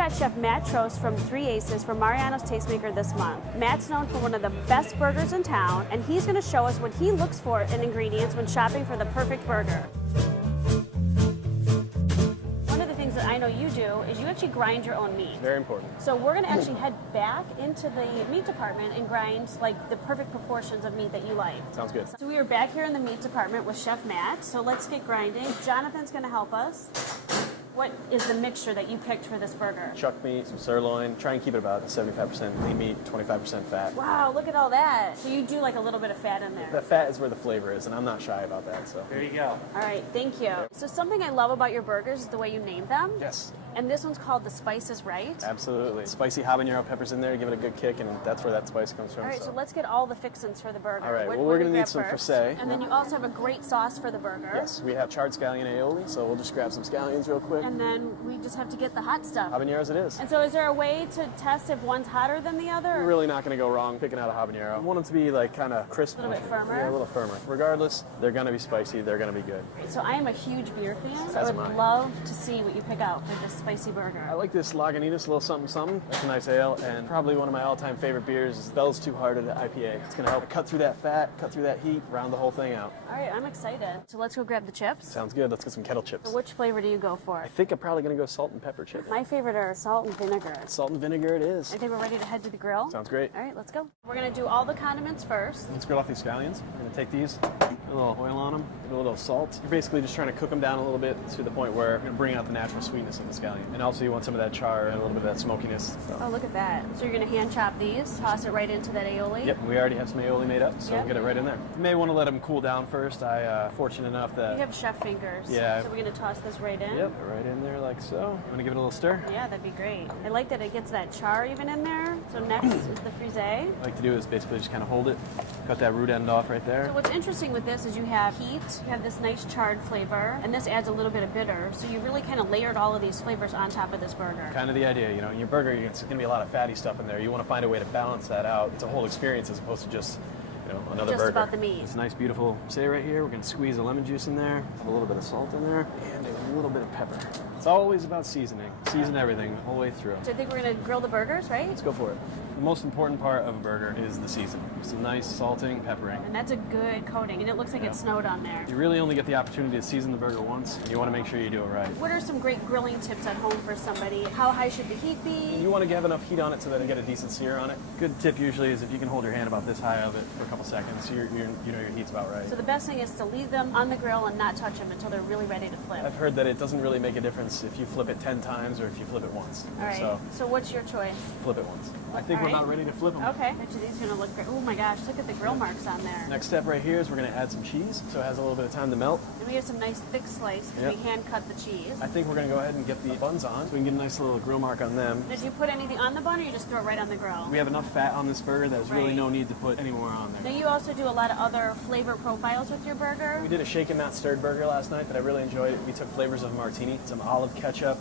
got Chef Matt Troost from 3 Aces from Mariano's Tastemaker this month. Matt's known for one of the best burgers in town, and he's going to show us what he looks for in ingredients when shopping for the perfect burger. One of the things that I know you do is you actually grind your own meat. Very important. So we're going to actually head back into the meat department and grind like the perfect proportions of meat that you like. Sounds good. So we are back here in the meat department with Chef Matt. So let's get grinding. Jonathan's going to help us. What is the mixture that you picked for this burger? Chuck meat, some sirloin. Try and keep it about 75% lean meat, 25% fat. Wow, look at all that. So you do like a little bit of fat in there. The fat is where the flavor is, and I'm not shy about that, so. There you go. All right, thank you. So something I love about your burgers is the way you name them. Yes. And this one's called the Spice is Right. Absolutely. Spicy habanero peppers in there, give it a good kick, and that's where that spice comes from. All right, so let's get all the fixins for the burger. All right, What well, do we're we going to grab need some first? frisee. And then you also have a great sauce for the burger. Yes, we have charred scallion aioli, so we'll just grab some scallions real quick. And then we just have to get the hot stuff. Habaneros it is. And so is there a way to test if one's hotter than the other? You're really not going to go wrong picking out a habanero. You want them to be like kind of crisp. A little bit firmer? Yeah, a little firmer. Regardless, they're going to be spicy, they're going to be good. So I am a huge beer fan, so I As would am I. love to see what you pick out for this spicy burger. I like this Lagunitas, a little something something. That's a nice ale, and probably one of my all-time favorite beers is Bell's Two Hearted IPA. It's going to help cut through that fat, cut through that heat, round the whole thing out. All right, I'm excited. So let's go grab the chips. Sounds good. Let's get some kettle chips. So which flavor do you go for? I think I'm probably going to go salt and pepper chip. My favorite are salt and vinegar. Salt and vinegar it is. I think we're ready to head to the grill. Sounds great. All right, let's go. We're going to do all the condiments first. Let's grill off these scallions. We're going to take these, put a little oil on them, put a little salt. You're basically just trying to cook them down a little bit to the point where you're going to bring out the natural sweetness of the scallion. And also you want some of that char and a little bit of that smokiness. So. Oh, look at that. So you're going to hand chop these, toss it right into that aioli? Yep, we already have some aioli made up, so Yep. we'll get it right in there. You may want to let them cool down first. Fortunate enough that... You have chef fingers. Yeah. So we're going to toss this right in? Yep, right in there like so. You want to give it a little stir? Yeah, that'd be great. I like that it gets that char even in there. So next is the frisee. What I like to do is basically just kind of hold it, cut that root end off right there. So what's interesting with this is you have heat, you have this nice charred flavor, and this adds a little bit of bitter. So you really kind of layered all of these flavors on top of this burger. Kind of the idea, you know, in your burger, it's going to be a lot of fatty stuff in there. You want to find a way to balance that out. It's a whole experience as opposed to just, you know, another Just burger. about the meat. It's a nice, beautiful say right here. We're going to squeeze the lemon juice in there, have a little bit of salt in there, and a little bit of pepper. It's always about seasoning. Season everything the whole way through. So I think we're going to grill the burgers, right? Let's go for it. The most important part of a burger is the seasoning. Some nice salting, peppering. And that's a good coating, and it looks like it snowed on there. You really only get the opportunity to season the burger once, and you want to make sure you do it right. What are some great grilling tips at home for somebody? How high should the heat be? You want to have enough heat on it so that you get a decent sear on it. Good tip usually is if you can hold your hand about this high of it for a couple seconds, you know your heat's about right. So the best thing is to leave them on the grill and not touch them until they're really ready to flip. I've heard that it doesn't really make a difference if you flip it 10 times or if you flip it once. All right. So what's your choice? Flip it once. I think All we're right. about ready to flip them. Okay. Actually, these are going to look great. Oh my gosh, look at the grill marks on there. Next step right here is we're going to add some cheese so it has a little bit of time to melt. And we have some nice thick slice because Yep. we hand cut the cheese. I think we're going to go ahead and get the buns on so we can get a nice little grill mark on them. Did you put anything on the bun or you just throw it right on the grill? We have enough fat on this burger that there's really Right. no need to put any more on there. Now you also do a lot of other flavor profiles with your burger. We did a shaken not stirred burger last night that I really enjoyed. We took flavors of martini, some olive ketchup.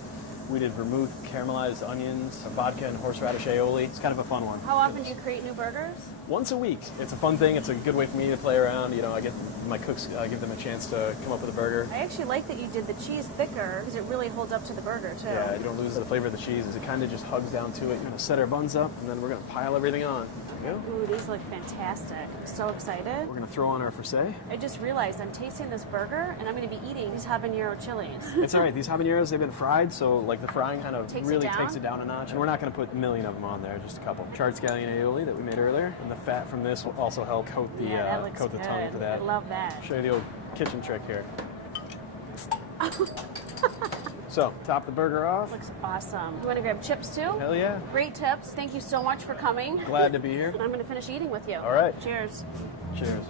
We did vermouth, caramelized onions, some vodka and horseradish aioli. It's kind of a fun one. How often do you create new burgers? Once a week. It's a fun thing. It's a good way for me to play around. You know, I get my cooks, give them a chance to come up with a burger. I actually like that you did the cheese thicker because it really holds up to the burger too. Yeah, you don't lose the flavor of the cheese. It kind of just hugs down to it. We're going to set our buns up, and then we're going to pile everything on. There you go. Ooh, these look fantastic. I'm so excited. We're going to throw on our frisee. I just realized I'm tasting this burger and I'm going to be eating these habanero chilies. It's all right. These habaneros, they've been fried, so like the frying kind of Takes it really down? takes it down a notch. And we're not going to put a million of them on there, just a couple. Charred scallion aioli that we made earlier, and the fat from this will also help coat the Yeah, that looks coat the good. tongue for that. I love that. Show you the old kitchen trick here. So, top the burger off. Looks awesome. You want to grab chips too? Hell yeah. Great tips. Thank you so much for coming. Glad to be here. And I'm going to finish eating with you. All right. Cheers. Cheers.